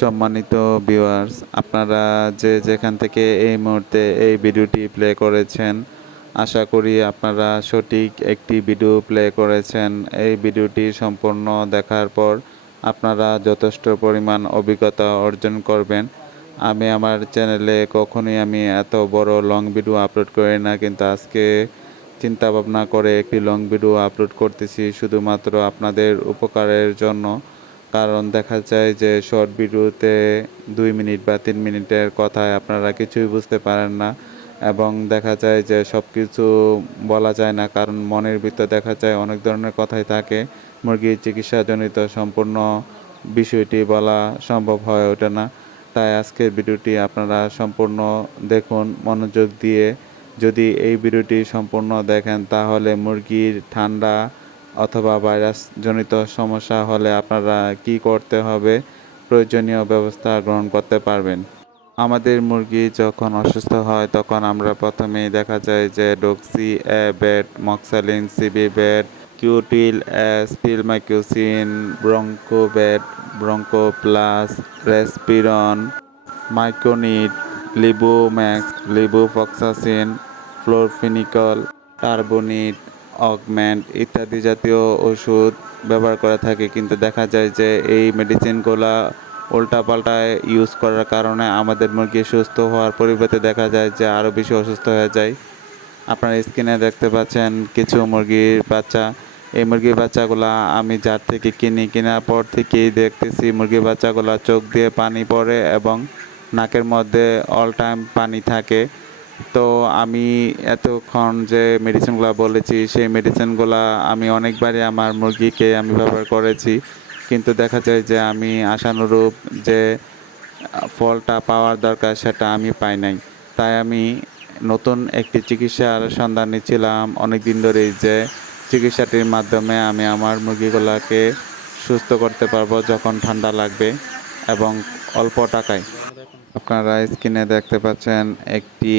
সম্মানিত ভিউয়ার্স আপনারা যে যেখান থেকে এই মুহূর্তে এই ভিডিওটি প্লে করেছেন, আশা করি আপনারা সঠিক একটি ভিডিও প্লে করেছেন। এই ভিডিওটি সম্পূর্ণ দেখার পর আপনারা যথেষ্ট পরিমাণ অভিজ্ঞতা অর্জন করবেন। আমি আমার চ্যানেলে কখনোই আমি এত বড় লং ভিডিও আপলোড করি না, কিন্তু আজকে চিন্তা ভাবনা করে একটি লং ভিডিও আপলোড করতেছি, শুধুমাত্র আপনাদের উপকারের জন্য। কারণ দেখা যায় যে শর্ট ভিডিওতে দুই মিনিট বা তিন মিনিটের কথায় আপনারা কিছুই বুঝতে পারেন না এবং দেখা যায় যে সব কিছু বলা যায় না কারণ মনের ভিতর দেখা যায় অনেক ধরনের কথাই থাকে। মুরগির চিকিৎসাজনিত সম্পূর্ণ বিষয়টি বলা সম্ভব হয়ে ওঠে না। তাই আজকের ভিডিওটি আপনারা সম্পূর্ণ দেখুন, মনোযোগ দিয়ে। যদি এই ভিডিওটি সম্পূর্ণ দেখেন তাহলে মুরগির ঠান্ডা অথবা ভাইরাসজনিত সমস্যা হলে আপনারা কি করতে হবে? প্রয়োজনীয় ব্যবস্থা গ্রহণ করতে পারবেন। আমাদের মুরগি যখন অসুস্থ হয়, তখন আমরা প্রথমেই দেখা যায় যে ডক্সি এ বেড মক্সালিন সিবি বেড কিউটিল এস পিলমাইকিউসিন ব্রঙ্কো বেড ব্রঙ্কো প্লাস রেসপিরন মাইক্রোনিট লিবুম্যাক্স লিবুফক্সাসিন ফ্লোরফিনিকল টার্বোনিট অগমেন্ট ইত্যাদি জাতীয় ওষুধ ব্যবহার করে থাকে, কিন্তু দেখা যায় যে এই মেডিসিনগুলা উল্টাপাল্টা ইউজ করার কারণে আমাদের মুরগি সুস্থ হওয়ার পরিবর্তে দেখা যায় যে আরও বেশি অসুস্থ হয়ে যায়। আপনার স্ক্রিনে দেখতে পাচ্ছেন কিছু মুরগির বাচ্চা। এই মুরগির বাচ্চাগুলা আমি যার থেকে কিনি কেনার পর থেকেই দেখতেছি মুরগির বাচ্চাগুলা চোখ দিয়ে পানি পড়ে এবং নাকের মধ্যে অল টাইম পানি থাকে। তো আমি এতক্ষণ যে মেডিসিনগুলো বলেছি, সেই মেডিসিনগুলো আমি অনেকবারই আমার মুরগিকে আমি ব্যবহার করেছি। কিন্তু দেখা যায় যে আমি আশানুরূপ যে ফলটা পাওয়ার দরকার সেটা আমি পাই নাই। তাই আমি নতুন একটি চিকিৎসার সন্ধান নিচ্ছিলাম অনেক দিন ধরেই যে চিকিৎসাটির মাধ্যমে আমি আমার মুরগিগুলোকে সুস্থ করতে পারব যখন ঠান্ডা লাগবে এবং অল্প টাকায়। আপনারা স্ক্রিনে দেখতে পাচ্ছেন একটি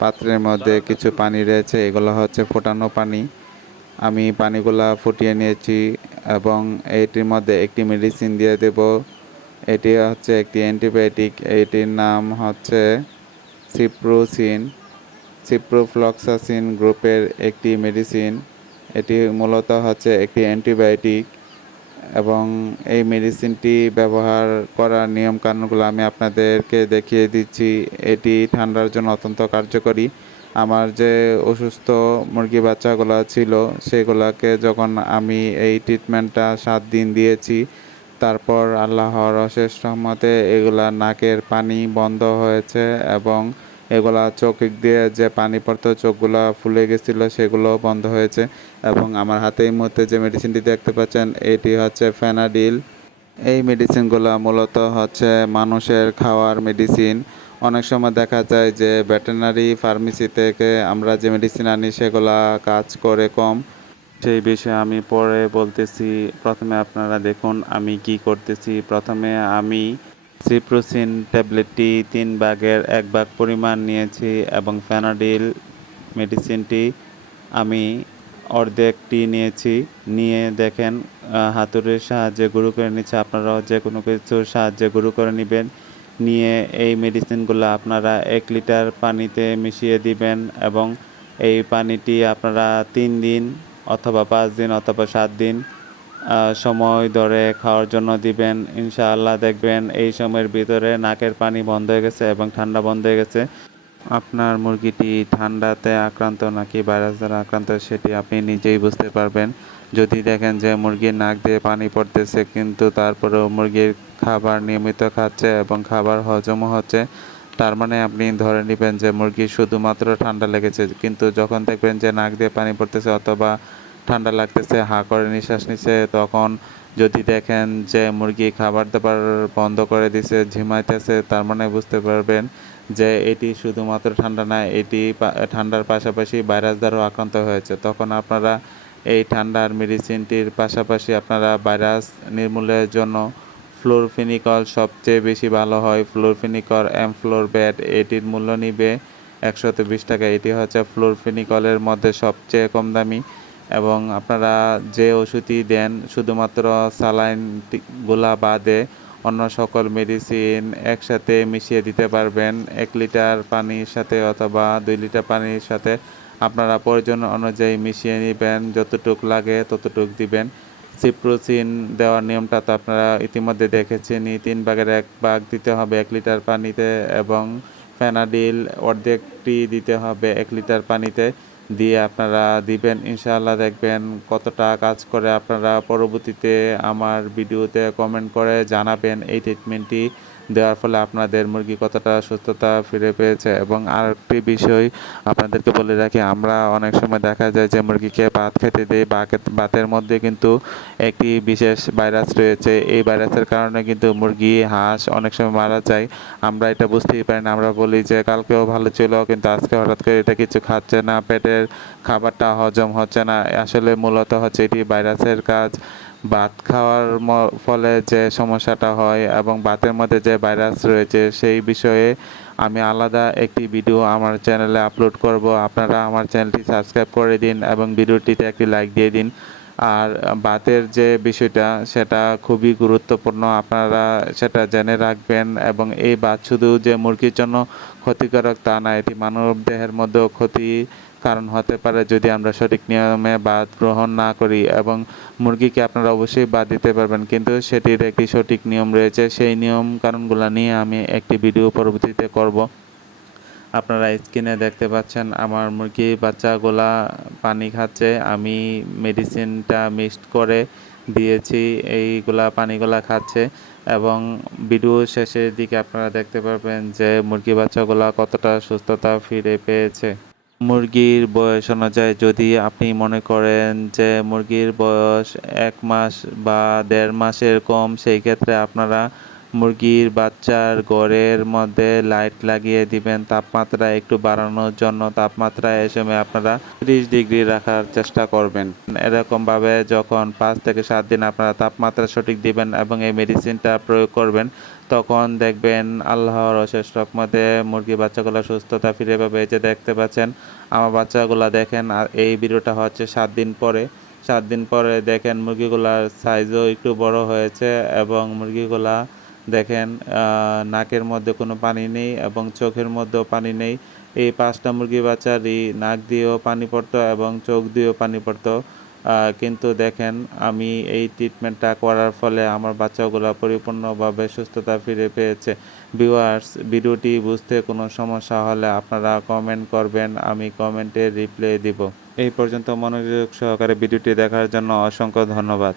পাত্রের মধ্যে কিছু পানি রয়েছে, এগুলো হচ্ছে ফোটানো পানি। আমি পানিগুলা ফুটিয়ে নিয়েছি এবং এটির মধ্যে একটি মেডিসিন দিয়ে দেব। এটি হচ্ছে একটি অ্যান্টিবায়োটিক এটির নাম হচ্ছে সিপ্রোসিন সিপ্রোফ্লক্সাসিন গ্রুপের একটি মেডিসিন এটি মূলত হচ্ছে একটি অ্যান্টিবায়োটিক এবং এই মেডিসিনটি ব্যবহার করার নিয়মকানুনগুলো আমি আপনাদেরকে দেখিয়ে দিচ্ছি। এটি ঠান্ডার জন্য অত্যন্ত কার্যকরী। আমার যে অসুস্থ মুরগি বাচ্চাগুলো ছিল, সেগুলোকে যখন আমি এই ট্রিটমেন্টটা সাত দিন দিয়েছি, তারপর আল্লাহর অশেষ রহমতে এগুলা নাকের পানি বন্ধ হয়েছে এবং এগুলা চোখ দিয়ে যে পানি পড়তো, চোখগুলো ফুলে গেছিল, সেগুলো বন্ধ হয়েছে। এবং আমার হাতে এই মুহূর্তে যে মেডিসিনটি দেখতে পাচ্ছেন, এটি হচ্ছে ফেনাডিল এই মেডিসিনগুলো মূলত হচ্ছে মানুষের খাওয়ার মেডিসিন অনেক সময় দেখা যায় যে ভেটেনারি ফার্মেসি থেকে আমরা যে মেডিসিন আনি, সেগুলা কাজ করে কম। সেই বিষয়ে আমি পরে বলতেছি। প্রথমে আপনারা দেখুন আমি কি করতেছি। প্রথমে আমি সিপ্রোসিন ট্যাবলেটটি তিন ভাগের এক ভাগ পরিমাণ নিয়েছি এবং ফ্যানাডিল মেডিসিনটি আমি অর্ধেকটি নিয়েছি। নিয়ে দেখেন আহ, হাতুড়ির সাহায্যে গুঁড়ো করে নিচ্ছে। আপনারাও যে কোনো কিছুর সাহায্যে গুঁড়ো করে নেবেন। নিয়ে এই মেডিসিনগুলো আপনারা এক লিটার পানিতে মিশিয়ে দিবেন এবং এই পানিটি আপনারা তিন দিন অথবা পাঁচ দিন অথবা সাত দিন সময় ধরে খাওয়ার জন্য দিবেন। ইনশাআল্লাহ দেখবেন এই সময়ের ভিতরে নাকের পানি বন্ধ হয়ে গেছে এবং ঠান্ডা বন্ধ হয়ে গেছে। আপনার মুরগিটি ঠান্ডাতে আক্রান্ত নাকি ভাইরাস দ্বারা আক্রান্ত সেটি আপনি নিজেই বুঝতে পারবেন। যদি দেখেন যে মুরগির নাক দিয়ে পানি পড়তেছে কিন্তু তারপরেও মুরগির খাবার নিয়মিত খাচ্ছে এবং খাবার হজমও হচ্ছে, তার মানে আপনি ধরে নেবেন যে মুরগি শুধুমাত্র ঠান্ডা লেগেছে। কিন্তু যখন দেখবেন যে নাক দিয়ে পানি পড়তেছে অথবা ঠান্ডা লাগতেছে, হা করে নিঃশ্বাস নিচ্ছে তখন যদি দেখেন যে মুরগি খাবার দাবার বন্ধ করে দিছে, ঝিমাইতেছে, তার মানে বুঝতে পারবেন যে এটি শুধুমাত্র ঠান্ডা না, এটি ঠান্ডার পাশাপাশি ভাইরাস দ্বারাও আক্রান্ত হয়েছে। তখন আপনারা এই ঠান্ডার মেডিসিনটির পাশাপাশি আপনারা ভাইরাস নির্মূলের জন্য ফ্লোরফিনিকল সবচেয়ে বেশি ভালো হয় ফ্লোরফিনিকল এম ফ্লোর ব্যাট এটির মূল্য নিবে একশত বিশ টাকা। এটি হচ্ছে ফ্লোরফিনিকলের মধ্যে সবচেয়ে কম দামি। এবং আপনারা যে ওষুধই দেন, শুধুমাত্র স্যালাইনগুলা বাদে অন্য সকল মেডিসিন একসাথে মিশিয়ে দিতে পারবেন। এক লিটার পানির সাথে অথবা দুই লিটার পানির সাথে আপনারা প্রয়োজন অনুযায়ী মিশিয়ে নেবেন। যতটুক লাগে ততটুক দিবেন। সিপ্রোসিন দেওয়ার নিয়মটা তো আপনারা ইতিমধ্যে দেখেছেনই তিন ভাগের এক ভাগ দিতে হবে এক লিটার পানিতে এবং ফেনাডিল অর্ধেকটি দিতে হবে এক লিটার পানিতে। দিয়ে আপনারা দিবেন, ইনশাআল্লাহ দেখবেন কতটা কাজ করে আপনারা পরবর্তীতে আমার ভিডিওতে কমেন্ট করে জানাবেন এই ট্রিটমেন্টটি দেওয়ার ফলে আপনাদের মুরগি কতটা সুস্থতা ফিরে পেয়েছে। এবং আরেকটি বিষয় আপনাদেরকে বলে রাখি, আমরা অনেক সময় দেখা যায় যে মুরগিকে ভাত খেতে দিই ভাতের মধ্যে কিন্তু একটি বিশেষ ভাইরাস রয়েছে। এই ভাইরাসের কারণে কিন্তু মুরগি, হাঁস অনেক সময় মারা যায়। আমরা এটা বুঝতেই পারি না, আমরা বলি যে কালকেও ভালো ছিল, কিন্তু আজকে হঠাৎ করে এটা কিছু খাচ্ছে না, পেটের খাবারটা হজম হচ্ছে না। আসলে মূলত হচ্ছে এটি ভাইরাসের কাজ। ভাত খাওয়ার ফলে যে সমস্যাটা হয় এবং ভাতের মধ্যে যে ভাইরাস রয়েছে সেই বিষয়ে আমি আলাদা একটি ভিডিও আমার চ্যানেলে আপলোড করব। আপনারা আমার চ্যানেলটি সাবস্ক্রাইব করে দিন এবং ভিডিওটিতে একটি লাইক দিয়ে দিন। আর ভাতের যে বিষয়টা, সেটা খুবই গুরুত্বপূর্ণ। আপনারা সেটা জেনে রাখবেন এবং এই ভাত শুধু যে মুরগির জন্য ক্ষতিকারক তা না, এটি মানব দেহের মধ্যেও ক্ষতি কারণ হতে পারে যদি আমরা সঠিক নিয়মে বাদ গ্রহণ না করি এবং মুরগিকে আপনারা অবশ্যই বাদ দিতে পারবেন, কিন্তু সেটির একটি সঠিক নিয়ম রয়েছে। সেই নিয়ম কারণগুলো নিয়ে আমি একটি ভিডিও পরবর্তীতে করব। আপনারা স্ক্রিনে দেখতে পাচ্ছেন আমার মুরগি বাচ্চাগুলা পানি খাচ্ছে। আমি মেডিসিনটা মিক্সড করে দিয়েছি, এইগুলা পানিগুলা খাচ্ছে এবং ভিডিও শেষের দিকে আপনারা দেখতে পারবেন যে মুরগি বাচ্চাগুলা কতটা সুস্থতা ফিরে পেয়েছে। মুরগির বয়স অনুযায়ী যদি আপনি মনে করেন যে মুরগির বয়স এক মাস বা দেড় মাসের কম, সেই ক্ষেত্রে আপনারা মুরগির বাচ্চার ঘরের মধ্যে লাইট লাগিয়ে দিবেন। তাপমাত্রা একটু বাড়ানোর জন্য তাপমাত্রা এই সময় আপনারা ত্রিশ ডিগ্রি রাখার চেষ্টা করবেন। এরকমভাবে যখন পাঁচ থেকে সাত দিন আপনারা তাপমাত্রা সঠিক দিবেন এবং এই মেডিসিনটা প্রয়োগ করবেন, তখন দেখবেন আল্লাহর অশেষ রকমতে মুরগি বাচ্চাগুলো সুস্থতা ফিরে পাবে। যে দেখতে পাচ্ছেন, আমার বাচ্চাগুলো দেখেন, আর এই ভিডিওটা হচ্ছে সাত দিন পরে। সাত দিন পরে দেখেন মুরগিগুলার সাইজও একটু বড় হয়েছে এবং মুরগিগুলা দেখেন নাকের মধ্যে কোনো পানি নেই এবং চোখের মধ্যেও পানি নেই। এই পাঁচটা মুরগি বাচ্চারই নাক দিয়েও পানি পড়তো এবং চোখ দিয়েও পানি পড়তো। কিন্তু দেখেন, আমি এই ট্রিটমেন্টটা করার ফলে আমার বাচ্চাগুলো পরিপূর্ণভাবে সুস্থতা ফিরে পেয়েছে। ভিউয়ার্স ভিডিওটি বুঝতে কোনো সমস্যা হলে আপনারা কমেন্ট করবেন, আমি কমেন্টে রিপ্লাই দিব। এই পর্যন্ত মনোযোগ সহকারে ভিডিওটি দেখার জন্য অসংখ্য ধন্যবাদ।